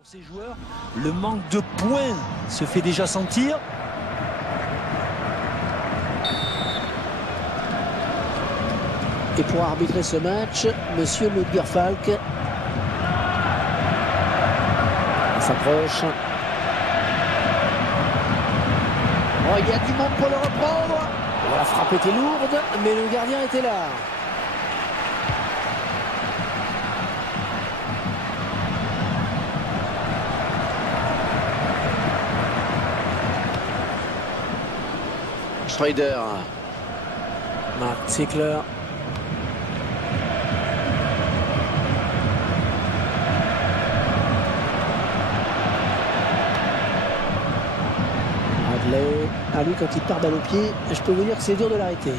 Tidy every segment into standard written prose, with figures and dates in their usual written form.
Pour ces joueurs, le manque de points se fait déjà sentir. Et pour arbitrer ce match, Monsieur Ludger Falk. Il s'approche. Oh, il y a du monde pour le reprendre. Oh, la frappe était lourde, mais le gardien était là. Schreider. Mark Zickler. Bradley. Ah, lui, quand il part balle au pied, je peux vous dire que c'est dur de l'arrêter.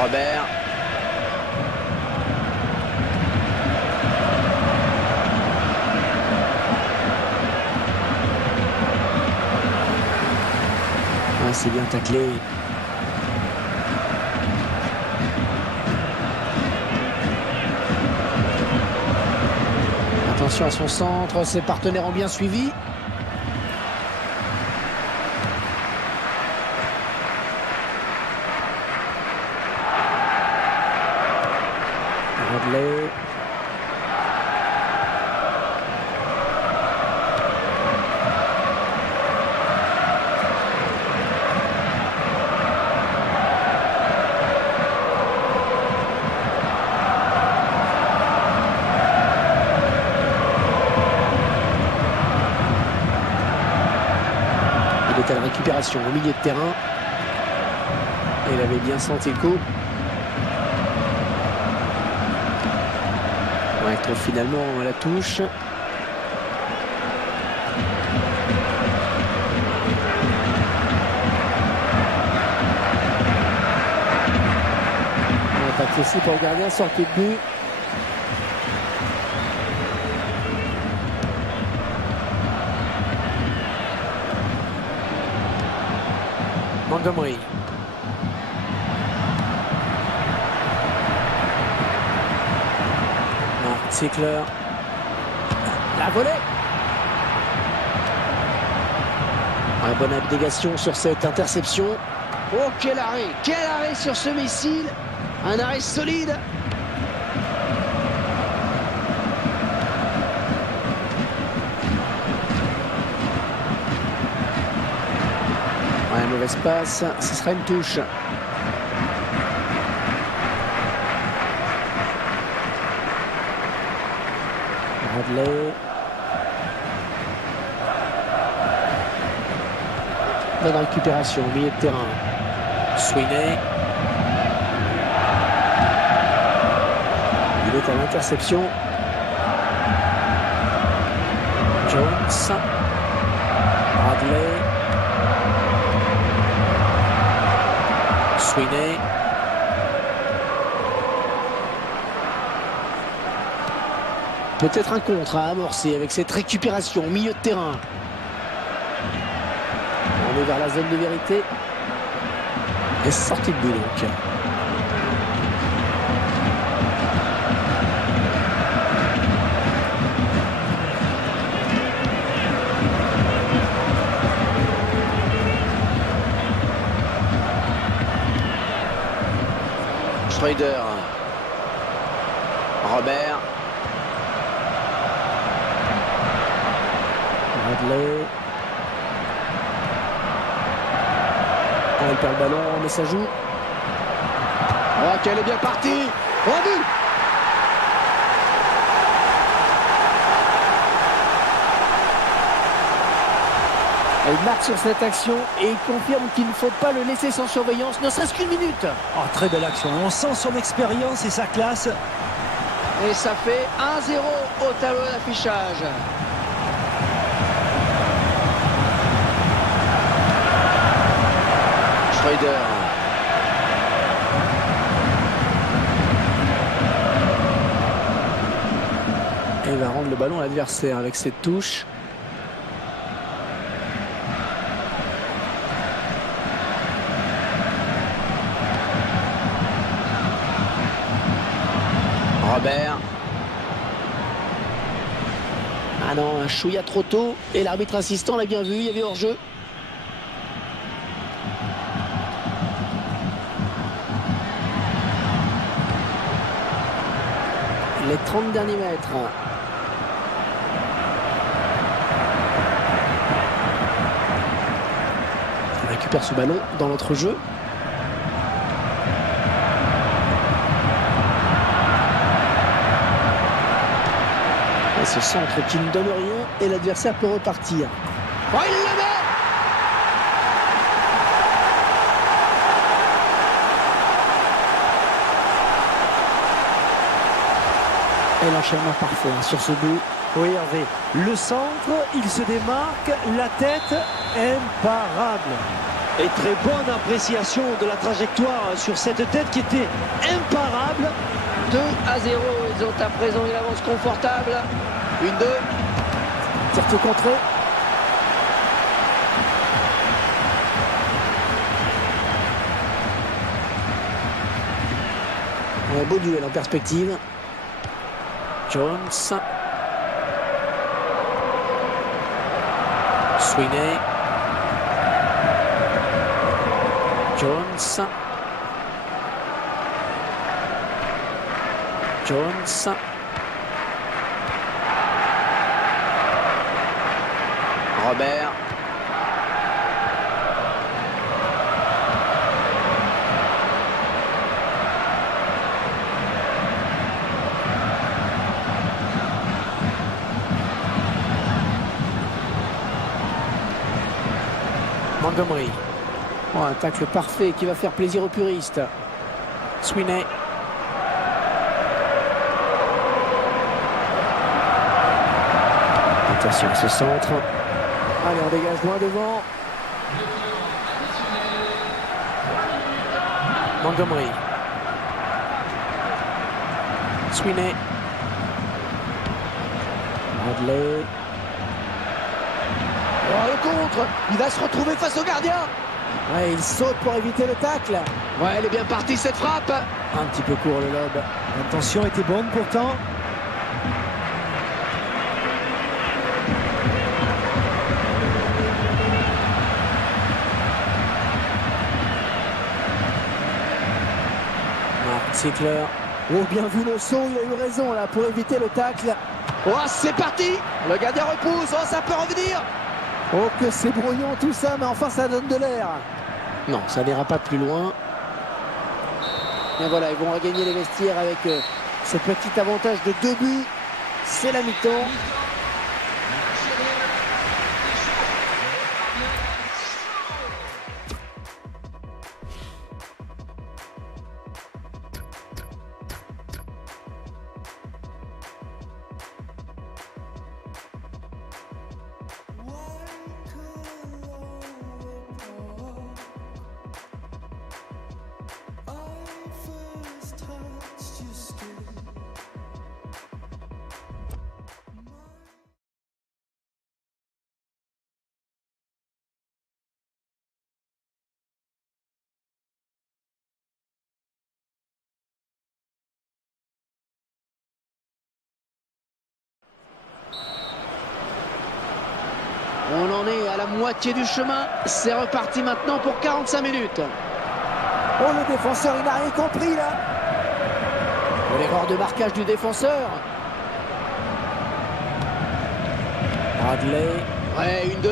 Robert. Ah, c'est bien taclé. Attention à son centre, ses partenaires ont bien suivi. Bradley. Il est à la récupération au milieu de terrain. Et il avait bien senti le coup. Ouais, il trouve finalement la touche. Pas de souci pour le gardien, sortie de but. Montgomery. Mark Zickler. La volée. La bonne abnégation sur cette interception. Oh, quel arrêt! Quel arrêt sur ce missile! Un arrêt solide. Ouais, mauvaise passe, ce sera une touche. Bradley. Bonne récupération au milieu de terrain. Sweeney. Il est à l'interception. Jones. Bradley. Sweeney. Peut-être un contre à amorcer avec cette récupération au milieu de terrain. On est vers la zone de vérité. Et sortie de but donc. Schreider. Robert. Bradley. Il perd le ballon, mais ça joue. Oh, qu'elle est bien partie. Oh, but. Elle marque sur cette action et il confirme qu'il ne faut pas le laisser sans surveillance, ne serait-ce qu'une minute. Oh, très belle action. On sent son expérience et sa classe. Et ça fait 1-0 au tableau d'affichage. Schreider. Et il va rendre le ballon à l'adversaire avec cette touche. Robert. Ah non, un chouïa trop tôt. Et l'arbitre assistant l'a bien vu, il y avait hors-jeu. Les 30 derniers mètres. On récupère ce ballon dans notre jeu. Et ce centre qui ne donne rien et l'adversaire peut repartir. Oh, il le met! Et l'enchaînement parfait sur ce but. Oui, Hervé. Le centre, il se démarque, la tête imparable. Et très bonne appréciation de la trajectoire sur cette tête qui était imparable. 2-0, ils ont à présent une avance confortable. 1-2. Tire tout contré. Un beau duel en perspective. Jones. Sweeney. Jones. Jones. Robert. Montgomery. Oh, un tacle parfait qui va faire plaisir aux puristes. Sweeney. Attention à ce centre. Allez, on dégage loin devant. Montgomery. Sweeney. Bradley. Oh, le contre. Il va se retrouver face au gardien. Ouais, il saute pour éviter le tacle. Ouais, elle est bien partie cette frappe. Un petit peu court le lobe. L'intention était bonne pourtant. Sickler. Oh, bien vu le saut, il a eu raison là pour éviter le tacle. Oh, c'est parti. Le gardien repousse, oh, ça peut revenir. Oh, que c'est brouillon tout ça, mais enfin ça donne de l'air. Non, ça n'ira pas plus loin. Et voilà, ils vont regagner les vestiaires avec ce petit avantage de 2 buts. C'est la mi-temps. On en est à la moitié du chemin. C'est reparti maintenant pour 45 minutes. Oh, le défenseur, il n'a rien compris là. L'erreur de marquage du défenseur. Bradley. Ouais, 1-2.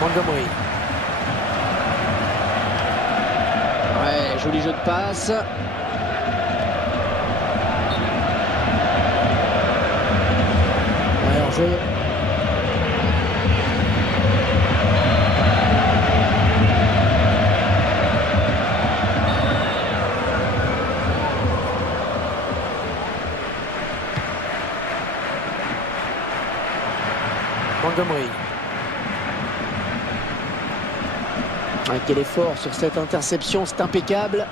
Montgomery. Ouais, joli jeu de passe. Jeu. Montgomery. Ah, quel effort sur cette interception, c'est impeccable.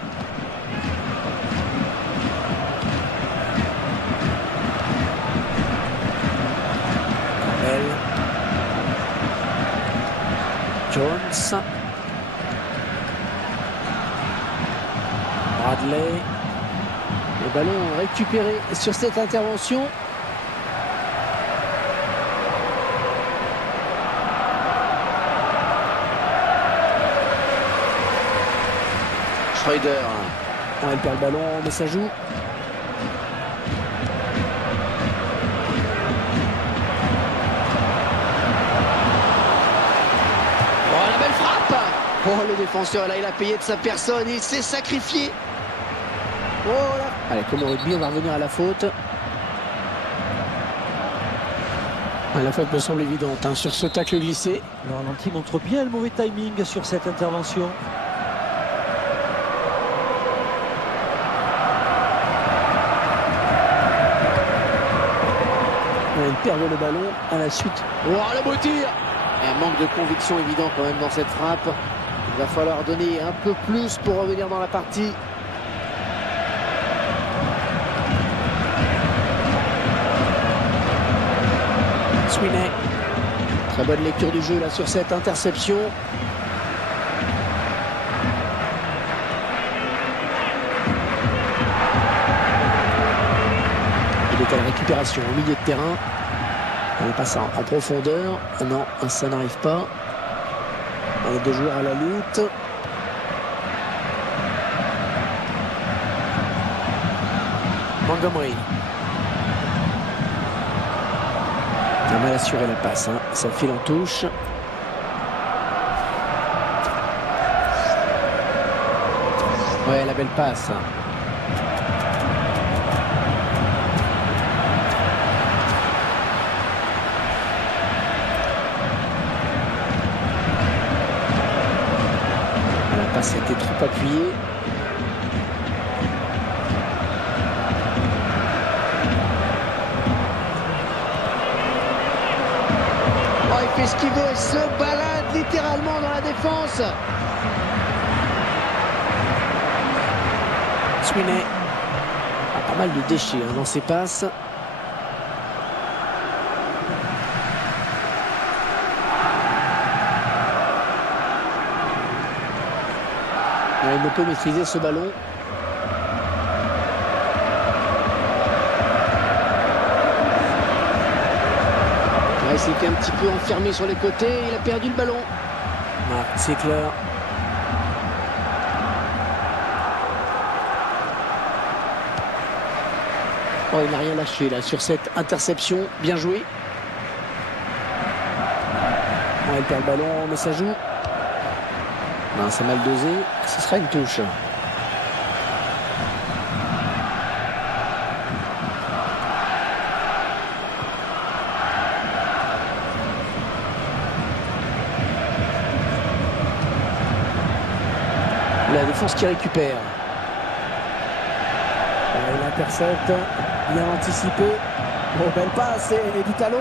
Jones. Bradley. Le ballon récupéré sur cette intervention. Schreuder. Oh, elle perd le ballon, mais ça joue. Oh, la belle frappe! Oh, le défenseur, là, il a payé de sa personne, il s'est sacrifié. Oh là! Allez, comme au rugby, on va revenir à la faute. La faute me semble évidente hein, sur ce tacle glissé. Le ralenti montre bien le mauvais timing sur cette intervention. Il perd le ballon à la suite. Oh, le beau tir! Et un manque de conviction évident quand même dans cette frappe. Il va falloir donner un peu plus pour revenir dans la partie. Sweeney. Très bonne lecture du jeu là sur cette interception. Il est à la récupération au milieu de terrain. On passe en profondeur. Non, ça n'arrive pas. On a deux joueurs à la lutte. Montgomery. Il a mal assuré la passe. Hein. Ça file en touche. Ouais, la belle passe. La passe était trop appuyée. Oh, il fait ce qu'il veut, il se balade littéralement dans la défense. Sweeney a pas mal de déchets hein, dans ses passes. Il ne peut maîtriser ce ballon. Il s'était un petit peu enfermé sur les côtés. Il a perdu le ballon. Mark Ziegler. Oh, il n'a rien lâché là sur cette interception. Bien joué. Oh, il perd le ballon, mais ça joue. Non, c'est mal dosé. Ce sera une touche. La défense qui récupère. Il intercepte. Bien anticipé. Oh, belle passe et du talon.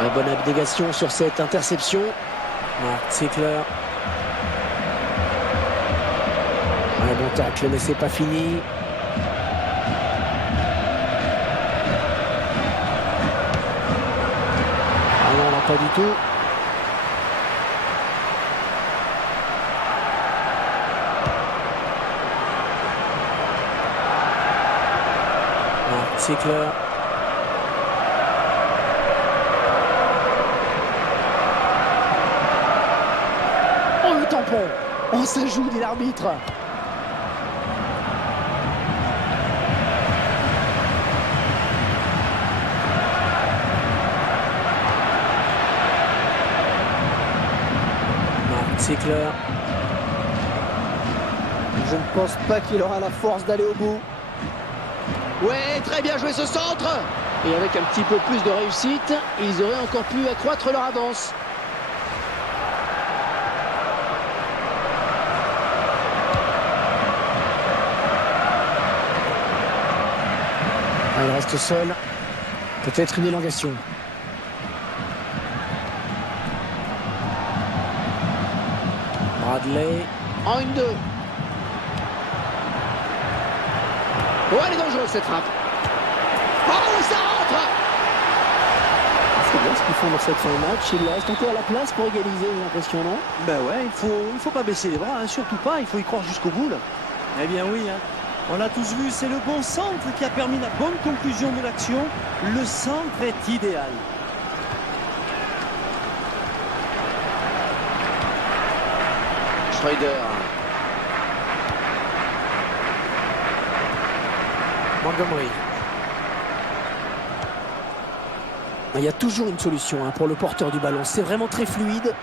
Ouais, bonne abnégation sur cette interception. Mark Ziegler. Un bon tacle, mais c'est pas fini. Ah non, pas du tout. Mark Ziegler. Oh, le tampon. Oh, ça joue, dit l'arbitre. Ziegler. Je ne pense pas qu'il aura la force d'aller au bout. Ouais, très bien joué ce centre. Et avec un petit peu plus de réussite, ils auraient encore pu accroître leur avance. Il reste seul. Peut-être une élongation. Bradley. En 1-2. Oh, elle est dangereuse cette frappe. Oh, ça rentre. C'est bien ce qu'ils font dans cette fin de match. Il reste encore la place pour égaliser, j'ai l'impression, non? Ben ouais, il faut pas baisser les bras, hein, surtout pas, il faut y croire jusqu'au bout là. Eh bien oui, hein. On l'a tous vu, c'est le bon centre qui a permis la bonne conclusion de l'action. Le centre est idéal. Schreuder. Montgomery. Il y a toujours une solution pour le porteur du ballon. C'est vraiment très fluide.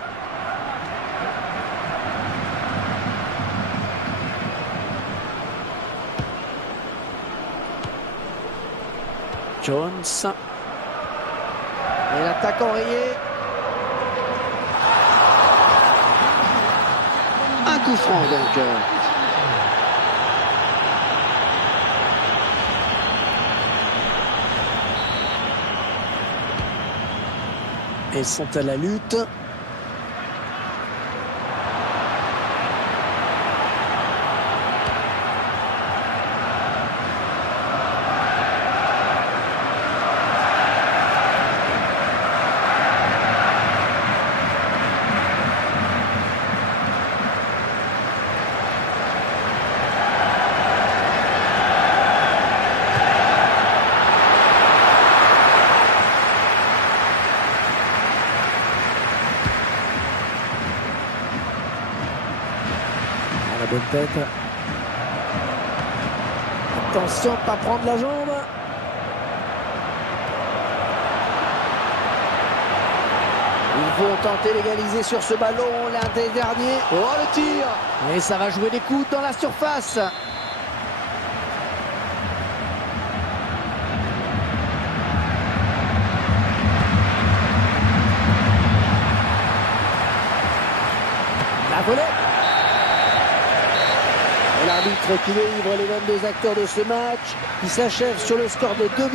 Jones. Et l'attaque enrayée. Un coup franc donc. Ils sont à la lutte. La bonne tête. Attention de ne pas prendre la jambe. Ils vont tenter d'égaliser sur ce ballon, l'un des derniers. Oh, le tir! Et ça va jouer des coups dans la surface. La volée. Et l'arbitre qui délivre les 22 acteurs de ce match qui s'achève sur le score de 2-1.